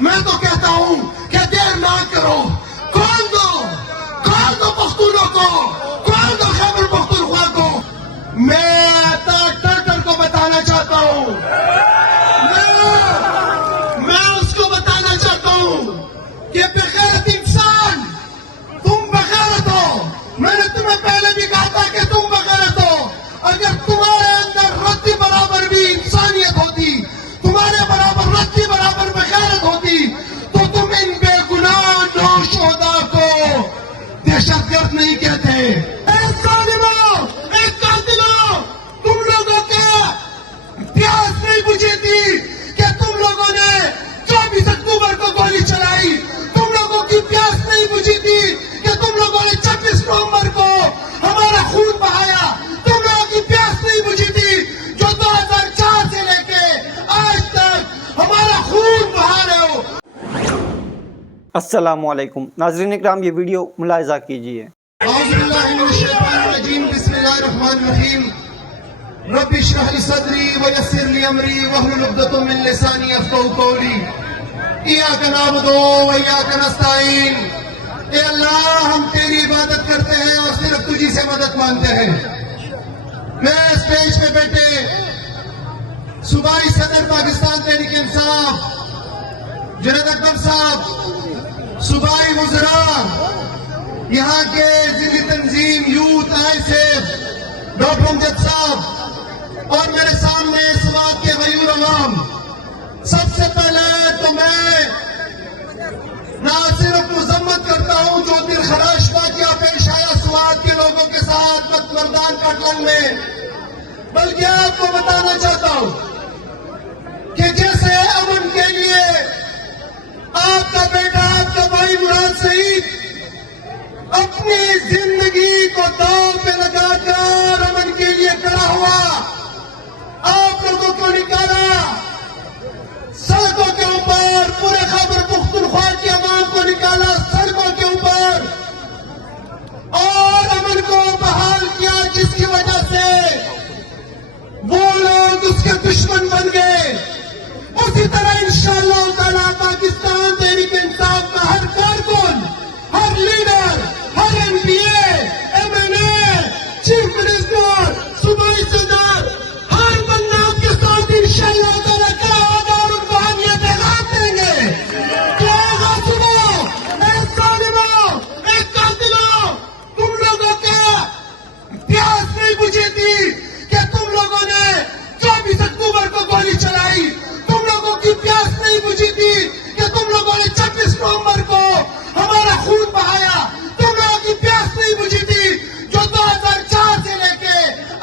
میں تو کہتا ہوں کہ دیر نہ کرو، کھول دو پختونوں کو، کھول دو خیبر پختونخوا کو۔ میں ٹرٹر کو بتانا چاہتا ہوں، میں اس کو بتانا چاہتا ہوں کہ بغیرت انسان، تم بغیرت ہو۔ میں نے تمہیں پہلے بھی کہا تھا کہ تم بغیرت ہو۔ اگر تمہارے اندر رتی برابر بھی انسانیت ہوتی، تمہارے برابر رتی برابر بغیرت ہوتی، تو تم ان بے گناہ نوشہدا کو دہشت گرد نہیں کہتے۔ تم لوگوں کا پیاس نہیں بجھی تھی کہ تم لوگوں نے 24 اکتوبر کو گولی چلائی، تم لوگوں کی پیاس نہیں بجھی تھی کہ تم لوگوں نے 26 نومبر کو ہمارا خون بہایا، تم لوگوں کی پیاس نہیں بجھی تھی جو 2004 سے لے کے آج تک ہمارا خون بہا رہے ہو۔ السلام علیکم ناظرین اکرام، یہ ویڈیو ملاحظہ کیجیے۔ اعوذ باللہ من الشیطان الرجیم، بسم اللہ الرحمن الرحیم۔ رب اشرح لی صدری ویسر لی امری واحلل عقدۃ من لسانی یفقہوا قولی۔ ایاک نعبد و ایاک نستعین۔ اے اللہ، ہم تیری عبادت کرتے ہیں اور صرف تجھی سے مدد مانگتے ہیں۔ میں اسٹیج پہ بیٹھے صوبائی صدر پاکستان تحریک انصاف جنید اکبر صاحب، صوبائی وزراء، یہاں کے ضلعی تنظیم یوتھ آئیسیف ڈاکٹر امجد صاحب، اور میرے سامنے سوات کے غیور عوام، سب سے پہلے تو میں نہ صرف مذمت کرتا ہوں جو دل خراش واقعہ پیش آیا سوات کے لوگوں کے ساتھ مردان کاٹلنگ میں، بلکہ آپ کو بتانا چاہتا ہوں کہ جیسے امن کے لیے آپ کا بیٹا، آپ کا بھائی مراد سعید اپنی زندگی کو داؤ پہ لگا کر امن کے لیے کھڑا ہوا، آپ لوگوں کو نکالا سڑکوں کے اوپر، پورے خیبر پختونخوا کی عوام کو نکالا سڑکوں کے اوپر اور امن کو بحال کیا، جس کی وجہ سے وہ لوگ اس کے دشمن بن گئے۔ اسی طرح انشاءاللہ تعالیٰ پاکستان تحریک انصاف کا ہر کارکن، ہر لیڈر، ہر ایم پی اے، ایم این اے، چیف منسٹر، صوبائی صدر، ہر بندہ آپ کے ساتھ انشاءاللہ تعالیٰ کھڑا ہوگا اور ان کو ہم یہ پیغام دیں گے کہ اے غاصبوں، اے ظالموں، اے قاتلوں، تم لوگوں کا پیاس نہیں بجھی تھی کہ تم لوگوں نے 24 اکتوبر کو گولی چلائی، تم لوگوں کی پیاس نہیں بجھی تھی کہ تم لوگوں نے 26 نومبر کو ہمارا خون بہایا، تم لوگوں کی پیاس نہیں بجھی تھی جو 2004 سے لے کے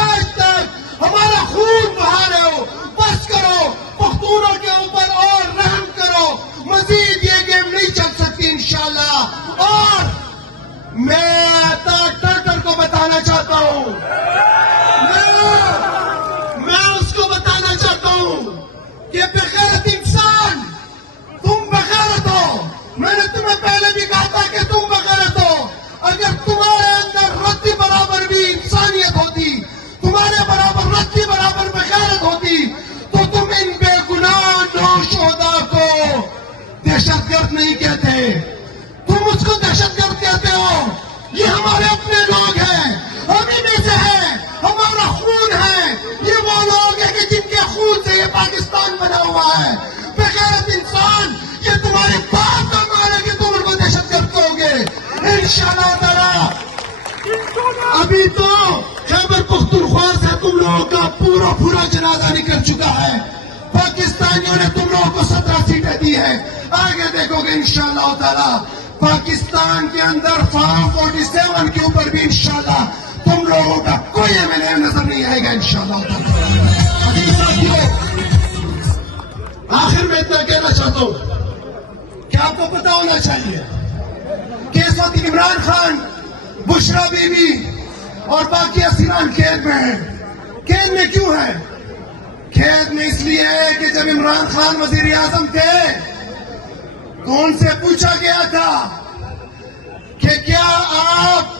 آج تک ہمارا خون بہا رہے ہو۔ بس کرو، پختونوں کے اوپر اور رحم کرو، مزید یہ گیم نہیں چل سکتی انشاءاللہ۔ اور میں ٹرٹر کو بتانا چاہتا ہوں، میں اس کو بتانا چاہتا ہوں کہ بغیرت انسان، تم بغیرت ہو۔ میں نے تمہیں پہلے بھی کہا تھا کہ تم بغیرت ہو۔ اگر تمہارے اندر رتی برابر بھی انسانیت ہوتی، تمہارے برابر رتی برابر بغیرت ہوتی، تو تم ان بے گناہ نوشہدا کو دہشت گرد نہیں کہتے، تم اس کو دہشت گرد کہتے ہو۔ یہ ہمارے اپنے لوگ ہیں، ہم ہی میں سے ہیں، ہمارا خون ہے، یہ وہ لوگ ہیں کہ جن کے خون سے یہ پاکستان بنا ہوا ہے۔ بغیرت انسان، یہ تمہارے باپ کا مال ہے کہ تم ان کو دہشت گرد کہو گے انشاءاللہ تعالی۔ ابھی تو خیبر پختونخوا سے تم لوگوں کا پورا جنازہ نکل چکا ہے، پاکستانیوں نے تم لوگوں کو 17 سیٹیں دی ہیں، آگے دیکھو گے انشاءاللہ تعالی۔ پاکستان کے اندر فارم 47 کے اوپر بھی انشاءاللہ تم لوگوں کا کوئی ایم این اے نظر نہیں آئے گا انشاءاللہ تعالی۔ آخر میں اتنا کہنا چاہتا ہوں کہ آپ کو پتا ہونا چاہیے کہ اس وقت عمران خان، بشرا بی بی اور باقی اسیران قید میں ہیں۔ قید میں کیوں ہیں؟ قید میں اس لیے ہے کہ جب عمران خان وزیر اعظم تھے تو ان سے پوچھا گیا تھا کہ کیا آپ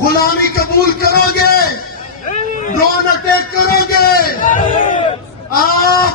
غلامی قبول کرو گے، ڈرون اٹیک کرو گے، آپ